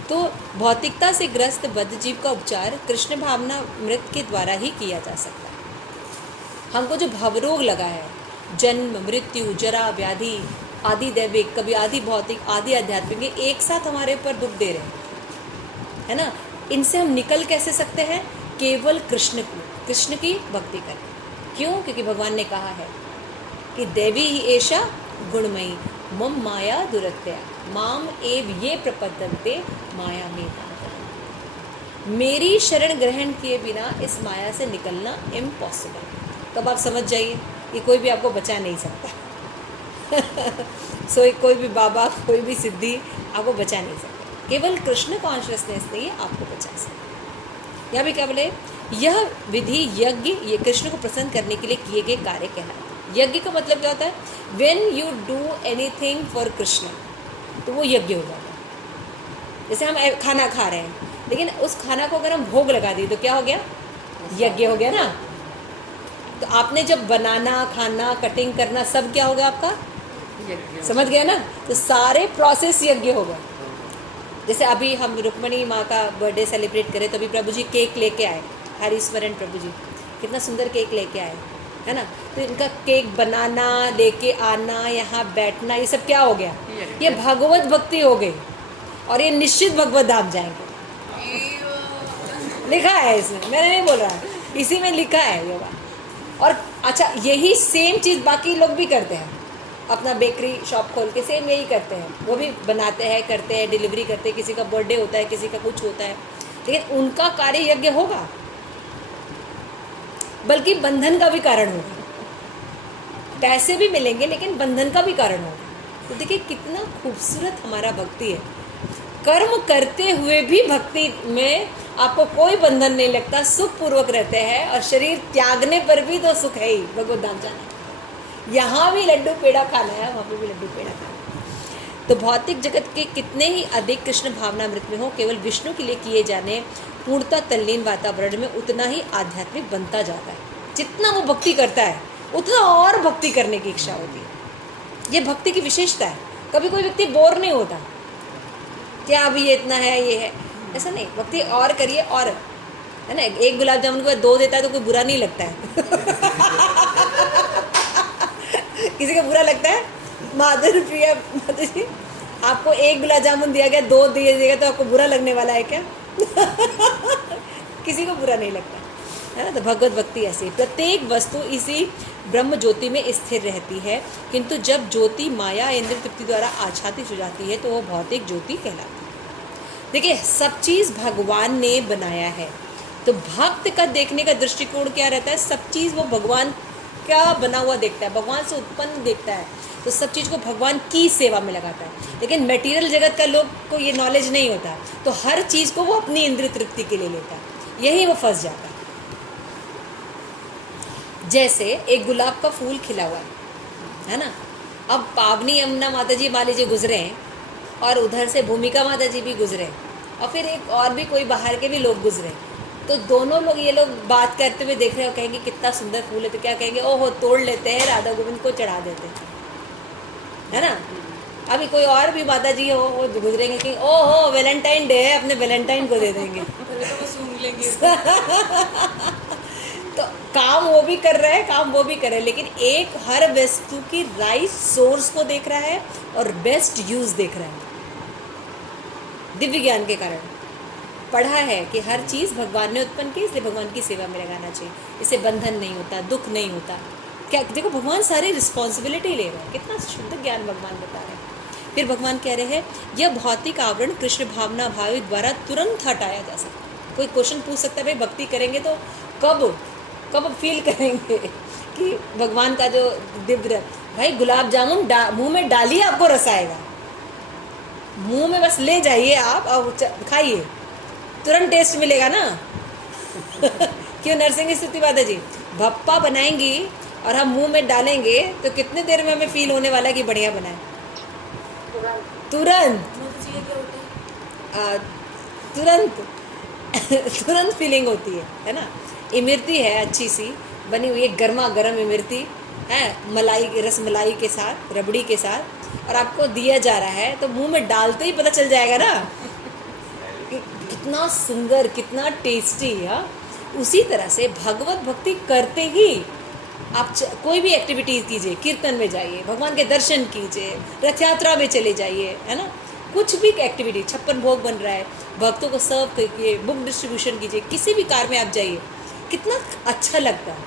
तो भौतिकता से ग्रस्त बद्ध जीव का उपचार कृष्ण भावना मृत के द्वारा ही किया जा सकता है। हमको जो भवरोग लगा है, जन्म, मृत्यु, जरा, व्याधि, आदि दैविक, कभी आदि भौतिक, आदि आध्यात्मिक, ये एक साथ हमारे ऊपर दुख दे रहे हैं, है ना। इनसे हम निकल कैसे सकते हैं? केवल कृष्ण की भक्ति करके। क्यों? क्योंकि भगवान ने कहा है कि देवी ही ऐशा गुणमयी मम माया दुरत्या माम एव ये प्रपद्यन्ते माया में। मेरी शरण ग्रहण किए बिना इस माया से निकलना इम्पॉसिबल। तब आप समझ जाइए कि कोई भी आपको बचा नहीं सकता। कोई भी बाबा, कोई भी सिद्धि आपको बचा नहीं सकता। केवल कृष्ण कॉन्शियसनेस से ही आपको बचा सकता। यहाँ भी क्या बोले, यह विधि यज्ञ ये कृष्ण को प्रसन्न करने के लिए किए गए कार्य कहलाते हैं। यज्ञ का मतलब क्या होता है? When you do anything for Krishna, तो वो यज्ञ हो जाता है। जैसे हम खाना खा रहे हैं, लेकिन उस खाना को अगर हम भोग लगा दिए तो क्या हो गया? यज्ञ हो गया ना। तो आपने जब बनाना, खाना, कटिंग करना सब क्या होगा आपका? समझ गया ना। तो सारे प्रोसेस यज्ञ हो गए। जैसे अभी हम रुक्मणी माँ का बर्थडे सेलिब्रेट करें तो अभी प्रभु जी केक लेके आए, हरिस्मरण प्रभु जी कितना सुंदर केक लेके आए, है ना। तो इनका केक बनाना, लेके आना, यहाँ बैठना, ये सब क्या हो गया? ये भगवत भक्ति हो गई और ये निश्चित भगवत धाम जाएंगे। लिखा है इसमें, मैंने नहीं बोल रहा, इसी में लिखा है योगा। और अच्छा, यही सेम चीज़ बाकी लोग भी करते हैं, अपना बेकरी शॉप खोल के सेम यही करते हैं, वो भी बनाते हैं, करते हैं, डिलीवरी करते हैं, किसी का बर्थडे होता है, किसी का कुछ होता है, लेकिन उनका कार्य यज्ञ होगा, बल्कि बंधन का भी कारण होगा। पैसे भी मिलेंगे लेकिन बंधन का भी कारण होगा। तो देखिए कितना खूबसूरत हमारा भक्ति है। कर्म करते हुए भी भक्ति में आपको कोई बंधन नहीं लगता, सुख पूर्वक रहते हैं, और शरीर त्यागने पर भी तो सुख है ही, भगवत धाम जाना। यहाँ भी लड्डू पेड़ा खाना है, वहाँ पे भी लड्डू पेड़ा खाना है। तो भौतिक जगत के कितने ही अधिक कृष्ण भावनामृत में हो, केवल विष्णु के लिए किए जाने पूर्णतः तल्लीन वातावरण में उतना ही आध्यात्मिक बनता जाता है। जितना वो भक्ति करता है उतना और भक्ति करने की इच्छा होती है। ये भक्ति की विशेषता है। कभी कोई व्यक्ति बोर नहीं होता, क्या अभी ये इतना है, ये है, ऐसा नहीं। भक्ति और करिए, और है ना, एक गुलाब जामुन को 2 देता है तो कोई बुरा नहीं लगता है। किसी को बुरा लगता है? माधुरी प्रिया माता जी, आपको 1 गुलाब जामुन दिया गया, 2 दिए देगा तो आपको बुरा लगने वाला है क्या? किसी को बुरा नहीं लगता है ना। तो भगवत भक्ति ऐसी, प्रत्येक वस्तु इसी ब्रह्म ज्योति में स्थिर रहती है, किंतु जब ज्योति माया इंद्र तृप्ति द्वारा आच्छादित हो जाती है तो वो भौतिक ज्योति कहलाती है। देखिए सब चीज़ भगवान ने बनाया है, तो भक्त का देखने का दृष्टिकोण क्या रहता है? सब चीज़ वो भगवान का बना हुआ देखता है, भगवान से उत्पन्न देखता है, तो सब चीज़ को भगवान की सेवा में लगाता है। लेकिन मटेरियल जगत का लोग को ये नॉलेज नहीं होता, तो हर चीज़ को वो अपनी इंद्रिय तृप्ति के लिए लेता है, यही वो फंस जाता है। जैसे एक गुलाब का फूल खिला हुआ है ना, अब पावनी यमुना माता जी मान लीजिए गुजरे हैं, और उधर से भूमिका माता जी भी गुजरे हैं, और फिर एक और भी कोई बाहर के भी लोग गुजरे, तो दोनों लोग ये लोग बात करते हुए देख रहे हो, कहेंगे कितना सुंदर फूल है, तो क्या कहेंगे? ओहो, तोड़ लेते हैं, राधा गोविंद को चढ़ा देते हैं, है ना। अभी कोई और भी माता जी हो, वो गुजरेंगे कि ओहो वैलेंटाइन डे है, अपने वैलेंटाइन को दे देंगे। तो काम वो भी कर रहे हैं, काम वो भी कर रहे हैं, लेकिन एक हर वस्तु की राइट सोर्स को देख रहा है और बेस्ट यूज देख रहा है। दिव्य ज्ञान के कारण पढ़ा है कि हर चीज़ भगवान ने उत्पन्न की, इसलिए भगवान की सेवा में लगाना चाहिए, इससे बंधन नहीं होता, दुख नहीं होता। क्या देखो, भगवान सारी रिस्पॉन्सिबिलिटी ले रहे हैं, कितना शुद्ध ज्ञान भगवान बता रहे हैं। फिर भगवान कह रहे हैं, यह भौतिक आवरण कृष्ण भावना भाव द्वारा तुरंत हटाया जा सकता है। कोई क्वेश्चन पूछ सकता है, भाई भक्ति करेंगे तो कब फील करेंगे कि भगवान का जो दिव्य, भाई गुलाब जामुन मुंह में डालिए, आपको रस आएगा, मुंह में बस ले जाइए आप और खाइए, तुरंत टेस्ट मिलेगा ना। क्यों नरसिंह स्तुति माता जी, भप्पा बनाएंगी और हम मुंह में डालेंगे तो कितने देर में हमें फील होने वाला है कि बढ़िया बना है? तुरंत फीलिंग होती है ना। इमरती है अच्छी सी बनी हुई है, गर्मा गर्म इमरती है, मलाई, रस मलाई के साथ, रबड़ी के साथ, और आपको दिया जा रहा है तो मुंह में डालते ही पता चल जाएगा ना कितना सुंदर, कितना टेस्टी है। उसी तरह से भगवत भक्ति करते ही आप कोई भी एक्टिविटीज़ कीजिए, कीर्तन में जाइए, भगवान के दर्शन कीजिए, रथ यात्रा में चले जाइए, है ना, कुछ भी एक्टिविटी, 56 भोग बन रहा है, भक्तों को सर्व कीजिए, बुक डिस्ट्रीब्यूशन कीजिए, किसी भी कार में आप जाइए, कितना अच्छा लगता है,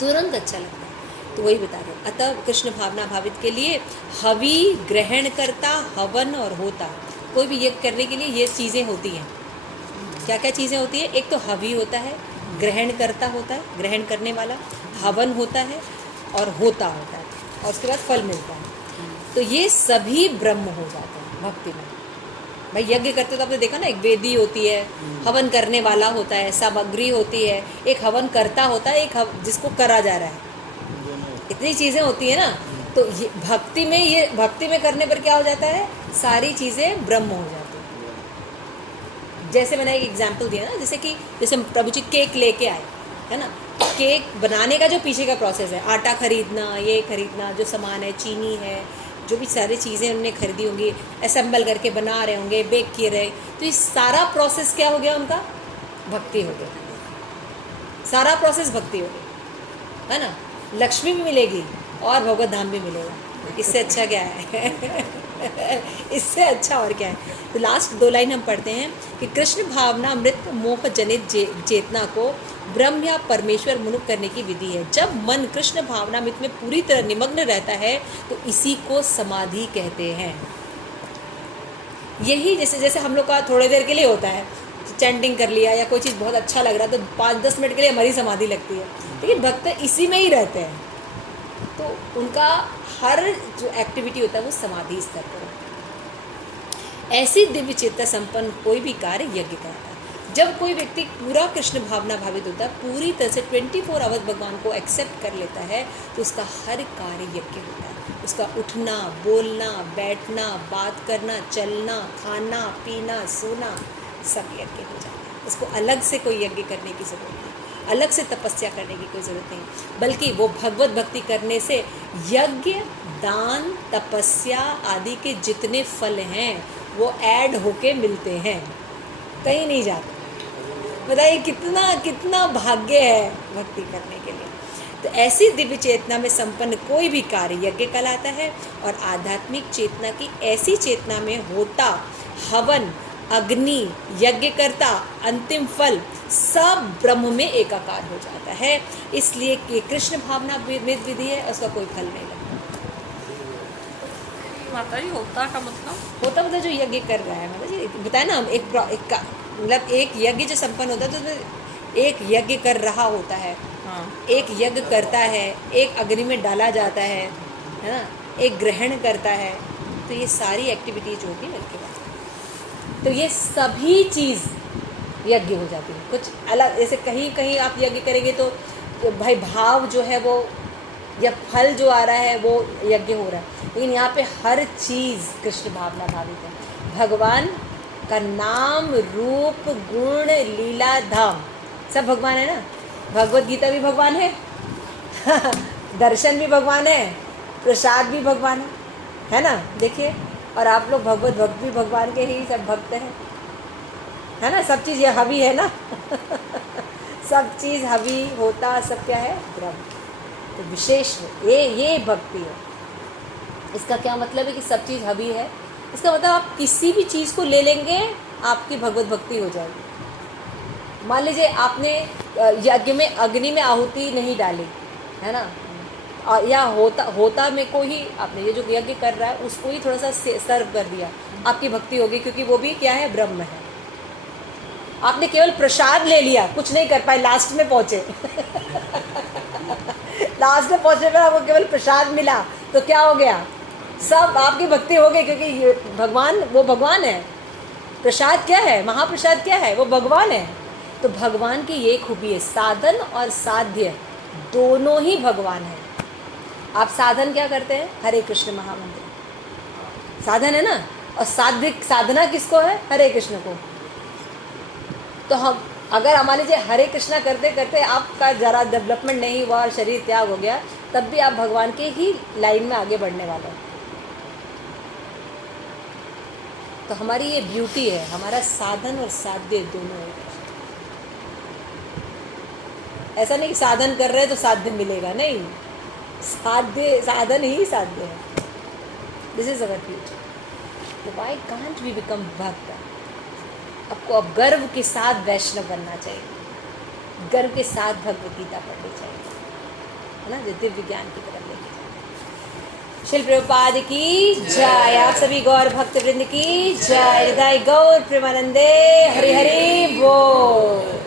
तुरंत अच्छा लगता है। तो वही बता रहे हैं, अतः कृष्ण भावना भावित के लिए हवि ग्रहण करता, हवन और होता, कोई भी यज्ञ करने के लिए ये चीज़ें होती हैं। क्या क्या चीज़ें होती हैं? एक तो हवि होता है, ग्रहण करता होता है, ग्रहण करने वाला, हवन होता है और होता होता है, और उसके बाद फल मिलता है। तो ये सभी ब्रह्म हो जाते हैं भक्ति में। भाई यज्ञ करते तो आपने देखा ना, एक वेदी होती है, हवन करने वाला होता है, सामग्री होती है, एक हवन करता होता है, एक जिसको करा जा रहा है, इतनी चीज़ें होती है ना। तो ये भक्ति में करने पर क्या हो जाता है? सारी चीज़ें ब्रह्म हो जाती है। जैसे मैंने एक एग्जाम्पल दिया ना, जैसे प्रभु जी केक लेके आए, है ना, केक बनाने का जो पीछे का प्रोसेस है, आटा खरीदना, ये खरीदना, जो सामान है, चीनी है, जो भी सारी चीज़ें उन्होंने खरीदी होंगी, असेंबल करके बना रहे होंगे, बेक किए रहे, तो ये सारा प्रोसेस क्या हो गया उनका? भक्ति हो गया, सारा प्रोसेस भक्ति हो गया, है ना। लक्ष्मी भी मिलेगी और भगवत धाम भी मिलेगा, इससे अच्छा क्या है? इससे अच्छा और क्या है? तो लास्ट 2 लाइन हम पढ़ते हैं कि कृष्ण भावना अमृत मोह जनित चेतना को ब्रह्म या परमेश्वर मुनुक करने की विधि है। जब मन कृष्ण भावनामृत में पूरी तरह निमग्न रहता है तो इसी को समाधि कहते हैं। यही जैसे जैसे हम लोग का थोड़ी देर के लिए होता है, चैंटिंग कर लिया या कोई चीज़ बहुत अच्छा लग रहा है तो 5-10 मिनट के लिए हमारी समाधि लगती है, लेकिन भक्त इसी में ही रहते हैं, तो उनका हर जो एक्टिविटी होता है वो समाधि स्तर पर होता है। ऐसी दिव्य चेतना संपन्न कोई भी कार्य यज्ञ कहता है। जब कोई व्यक्ति पूरा कृष्ण भावना भावित होता है, पूरी तरह से 24 आवर्स भगवान को एक्सेप्ट कर लेता है, तो उसका हर कार्य यज्ञ होता है। उसका उठना, बोलना, बैठना, बात करना, चलना, खाना, पीना, सोना सब यज्ञ हो जाता है। उसको अलग से कोई यज्ञ करने की ज़रूरत नहीं, अलग से तपस्या करने की कोई ज़रूरत नहीं, बल्कि वो भगवत भक्ति करने से यज्ञ, दान, तपस्या आदि के जितने फल हैं वो ऐड होके मिलते हैं, कहीं नहीं जाते। बताइए कितना कितना भाग्य है भक्ति करने के लिए। तो ऐसी दिव्य चेतना में संपन्न कोई भी कार्य यज्ञ कहलाता है, और आध्यात्मिक चेतना की ऐसी चेतना में होता, हवन, अग्नि, यज्ञकर्ता, अंतिम फल सब ब्रह्म में एकाकार हो जाता है। इसलिए कि कृष्ण भावना विधि है, उसका कोई फल नहीं लगता। माता जी होता का मतलब? होता मतलब जो यज्ञ कर रहा है, मतलब जी बताया ना हम, मतलब एक यज्ञ जो संपन्न होता है तो उसमें एक यज्ञ कर रहा होता है, हाँ, एक यज्ञ करता है, एक अग्नि में डाला जाता है ना, एक ग्रहण करता है। तो ये सारी एक्टिविटीज होगी यज्ञ के बाद। तो ये सभी चीज़ यज्ञ हो जाती है। कुछ अलग जैसे कहीं कहीं आप यज्ञ करेंगे तो भाई भाव जो है वो या फल जो आ रहा है वो यज्ञ हो रहा है, लेकिन यहाँ पे हर चीज़ कृष्ण भावना भावित है। भगवान का नाम, रूप, गुण, लीला, धाम सब भगवान है ना। भगवत गीता भी भगवान है दर्शन भी भगवान है, प्रसाद भी भगवान है ना। देखिए, और आप लोग भगवत भक्त भी भगवान के ही सब भक्त हैं, है ना। सब चीज़ ये हवी है ना सब चीज़ हवी होता सब क्या है? ब्रह्म। तो विशेष ये भक्ति है। इसका क्या मतलब है कि सब चीज़ हवी है? इसका मतलब आप किसी भी चीज़ को ले लेंगे आपकी भगवत भक्ति हो जाएगी। मान लीजिए आपने यज्ञ में अग्नि में आहुति नहीं डाली, है ना, या होता में को ही आपने ये जो यज्ञ कर रहा है उसको ही थोड़ा सा सर्व कर दिया, आपकी भक्ति होगी, क्योंकि वो भी क्या है? ब्रह्म है। आपने केवल प्रसाद ले लिया, कुछ नहीं कर पाए, लास्ट में पहुँचे लास्ट में पहुँचने पर आपको केवल प्रसाद मिला तो क्या हो गया? सब आपकी भक्ति हो गई, क्योंकि भगवान वो भगवान है। प्रसाद क्या है? महाप्रसाद क्या है? वो भगवान है। तो भगवान की ये खूबी है, साधन और साध्य दोनों ही भगवान है। आप साधन क्या करते हैं? हरे कृष्ण महामंत्र साधन है ना, और साधना किसको है? हरे कृष्ण को। तो हम अगर मान लीजिए हरे कृष्णा करते करते आपका ज़रा डेवलपमेंट नहीं हुआ और शरीर त्याग हो गया, तब भी आप भगवान के ही लाइन में आगे बढ़ने वाले हैं। तो हमारी ये ब्यूटी है, हमारा साधन और साध्य दोनों है। ऐसा नहीं कि साधन कर रहे हैं तो साध्य मिलेगा, नहीं, साधन ही साध्य है। This is our beauty. तो व्हाई कांट वी बिकम भक्त? आपको अब गर्व के साथ वैष्णव बनना चाहिए, गर्व के साथ भगवत गीता पढ़नी चाहिए, है ना, जो दिव्य ज्ञान की तरफ लेके जाए। शिल प्रभुपाद की जय। आप सभी गौर भक्त वृंद की जय। हृदय गौर प्रेमानंदे। हरि हरि बोल।